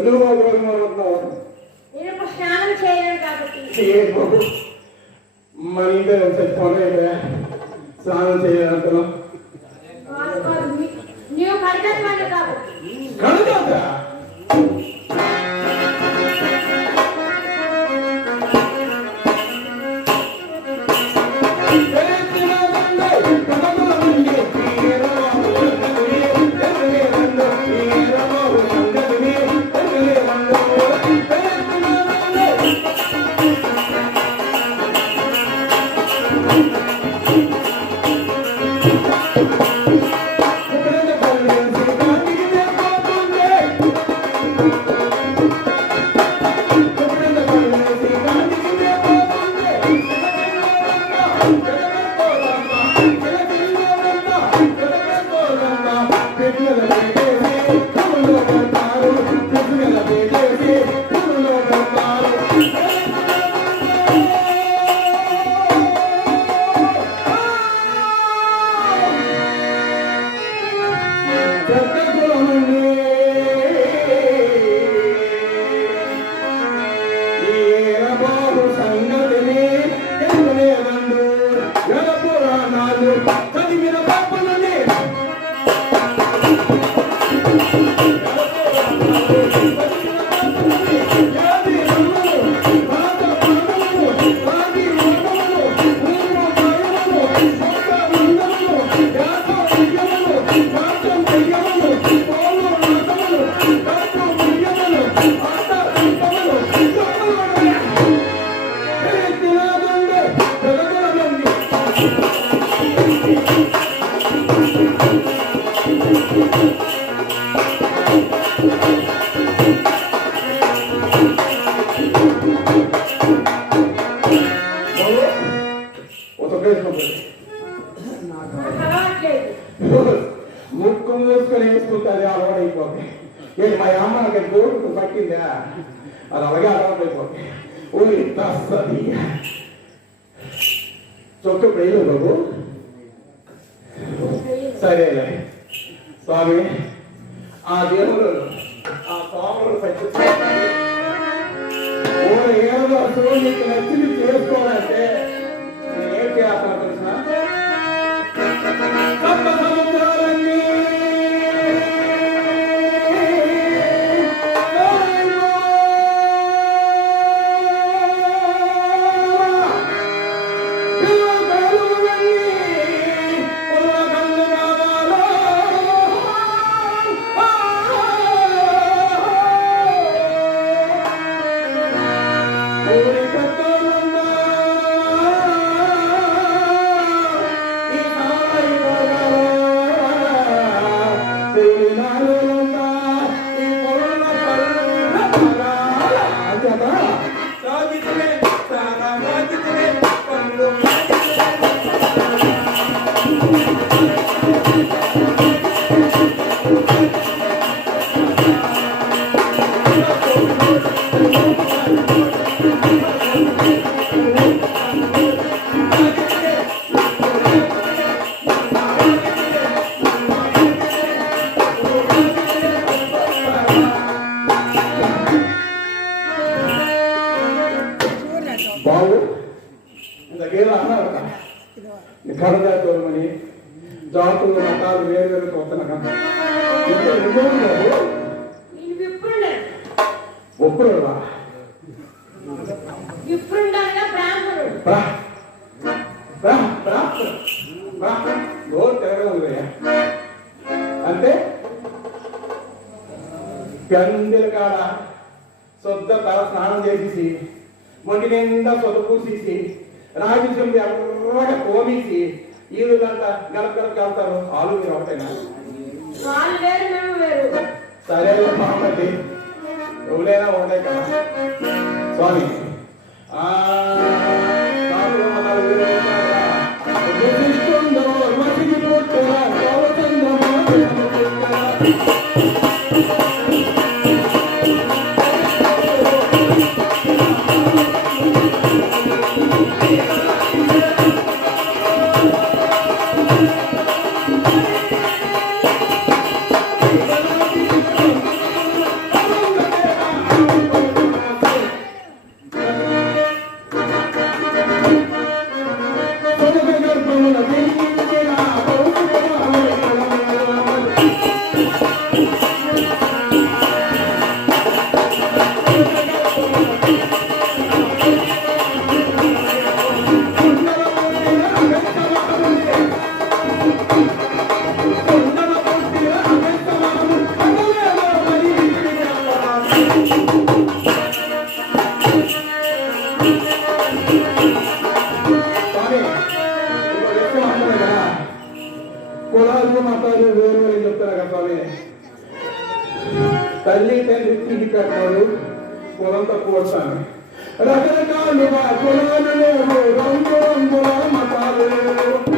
ఎందుకు బాబు మన ఇంట్లో చచ్చిపోయినా స్నానం చేయాలంటున్నాం. కనుక మూసుకొని వేసుకుంటుంది అలవాడైపోతుంది ఏంటి మా అమ్మ నాకు గోరుకు పట్టిందా? అది అలాగే అలవాటైపోతుంది. ఊరి తస్తది చొక్క ప్రేమ బాబు? సరేలే. స్వామి ఆ దేవుడు ఆ స్వాములు సత్య ఓ ఏదో అసలు నీకు నచ్చింది చేసుకోవాలంటే బ్రా. బ్రా బ్రా. నోరు తిరగడం ఉందయ్యా అంటే? పెందెల కాడ శుద్ధ తల స్నానం చేసేసి ఒంటి నిండా సొద పూసేసి చెంది ఎర్రగా కోమేసి ఈదులంతా గలప్ గలప్ కలుతారు ఆలు మీరు ఒకటేనా? వాళ్ళు వేరు మేము వేరు. సరే బాగుంది ఎవరైనా ఒకటే కదా స్వామి. ఆ, కట్టాడు కులం తక్కువ వస్తాను. రకరకాలుగా కులాలు రంగు రంగుల మతాలు.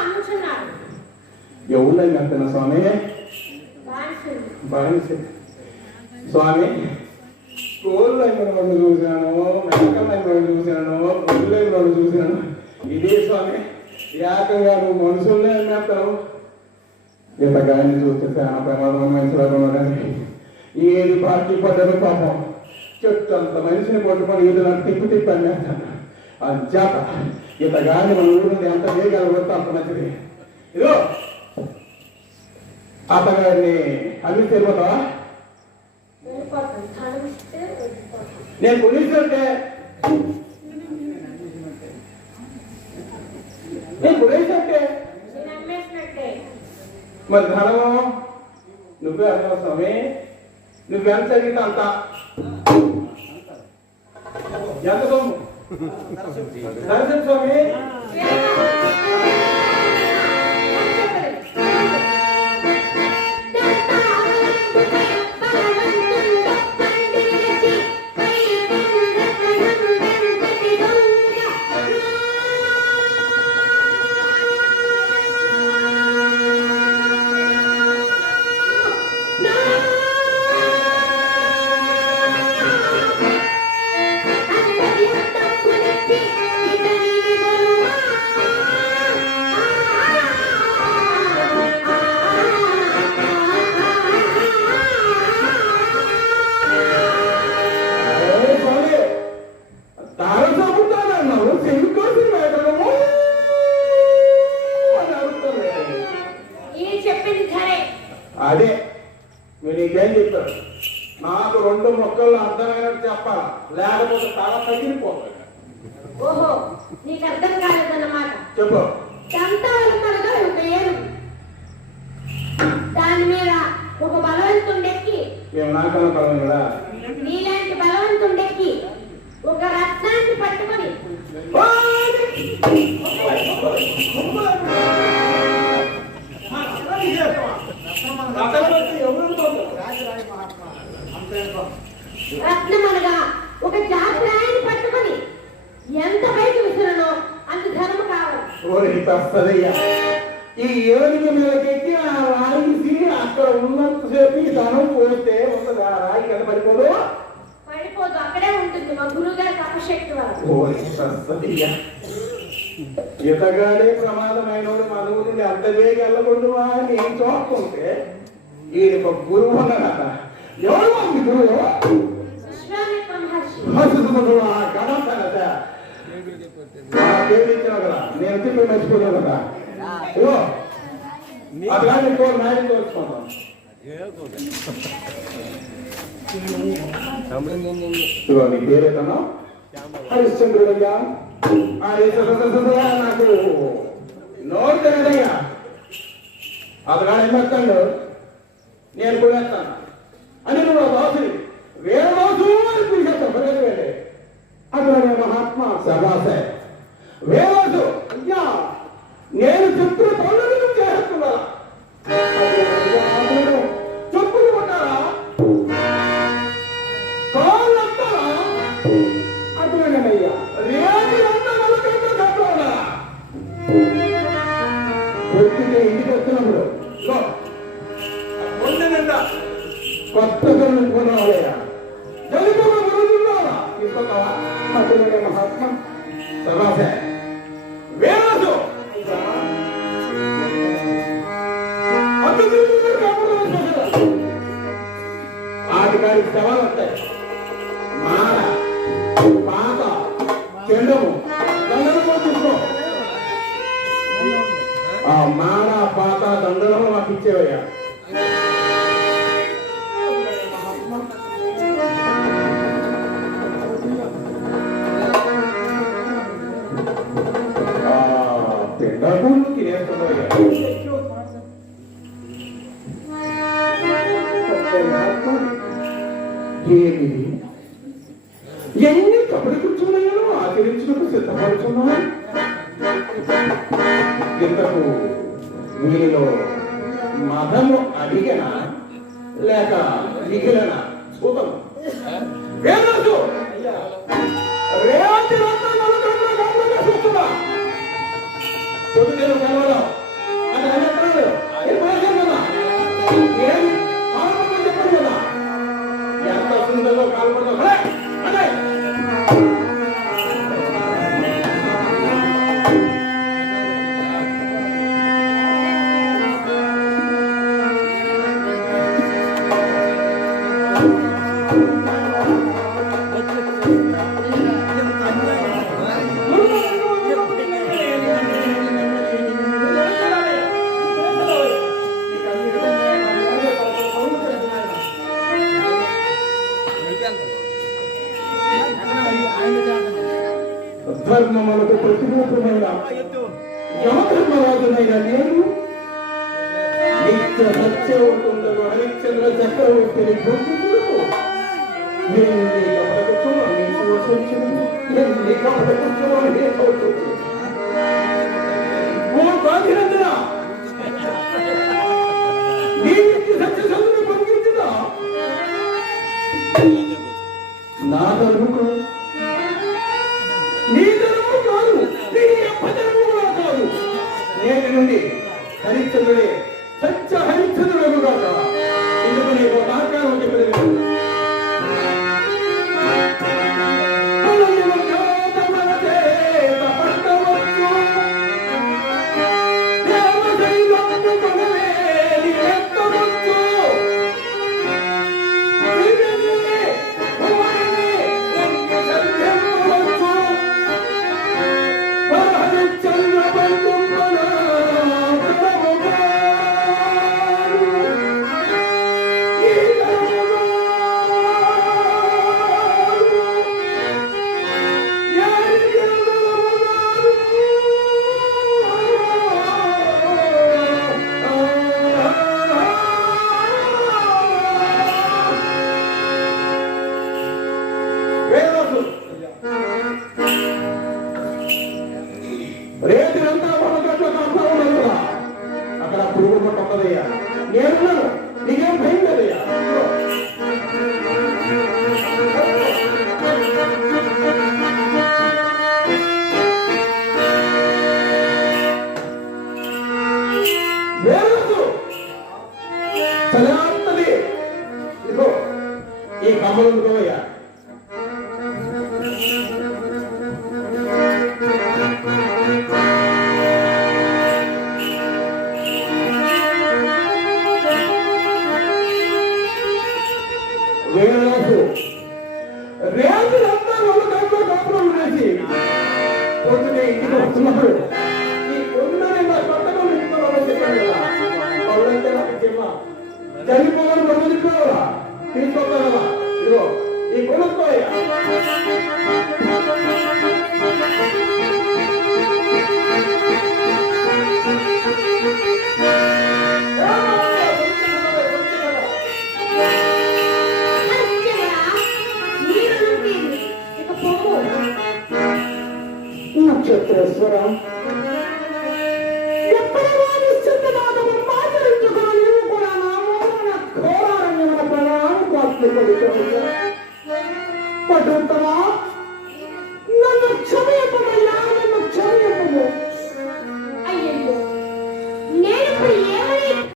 అమ్ముచున్నాడు ఎవరిని వెళ్తున్నా స్వామి? బానిసుడు బాగా స్వామి స్కూల్లో అయిన వాళ్ళు చూశాను మెడికల్ అయిన వాళ్ళు చూశాను ఒళ్ళు అయిన వాళ్ళు చూశాను. ఇదే స్వామి ఏకంగా నువ్వు మనుషుల్నే అమ్మేస్తావు ఇంత గాని చూస్తే చాలా ప్రమాదం మనుషులు ఏది పార్టీ పడ్డదో పాపం. చెట్టు అంత మనిషిని పట్టుకొని ఇది నాకు తిప్పి తిప్పి అమ్మేస్తాను. అంచేత జాత ఇంత గాని మన ఊరిని ఎంత వేగాలు కొడితే అంత మంచిది. ఇదో అతగారిని అవి తెలిపోతావా నేను కొనిస్తుంటే నేను పోలీసు మరి ధనము? నువ్వే అన్నావు స్వామి. నువ్వెంత జరిగితే అంత. ఎంత సొమ్ము? నరసింహ స్వామి రత్నమనగా ఒక జాతిరాయిని పట్టుకొని ఎంత బయట విసురనో అంత ధర్మ కావాలి. ఓరి తస్తదయ్యా ఈ ఏనుగు మీదకెక్కి ఆ రాయిసి అక్కడ ఉన్నంతసేపు ఈ ధనం పోతే ఉంటుంది ఆ రాయి కనబడిపోదు ఉంటుంది మా గురువు గారి తపశక్తి వల్ల ఓరి తస్తదయ్యా ఇతగాడే ప్రమాదమైనోడు మనవు నుండి అంత వేగి వెళ్ళకుండా అని ఏం చూస్తుంటే ఈయన ఒక గురువు ఎవరు గురువు? నేను తిప్పి మర్చిపోయాను కదా. మ్యారేజ్ కోరుకుంటాం ఇదిగో నీ పేరేతను హరిశ్చంద్రుడయ్యా. నాకు నోరు తెలియదయ్యా అతను ఏమేస్తాడు నేను కూడా వేస్తాను అని నువ్వు ఆ బాసుని వేదవాసు అని పిలిచేస్తావు పర్లేదు వేరే. అతను మహాత్మ? సభాసే వేదవాసు అయ్యా నేను చెప్పిన పనులు నువ్వు చేస్తున్నా కొత్త కళ్ళు కొనాలయ్యా గలిపొగ రోజుల్లోనా తీసుకొస్తావా అతనుడే మహాత్మ సభాసే వేరాజు ఆటికాడి శవాలు వస్తాయి మాడ పాత చెండము ఆ పాత మాకు ఇచ్చేవయ్యా.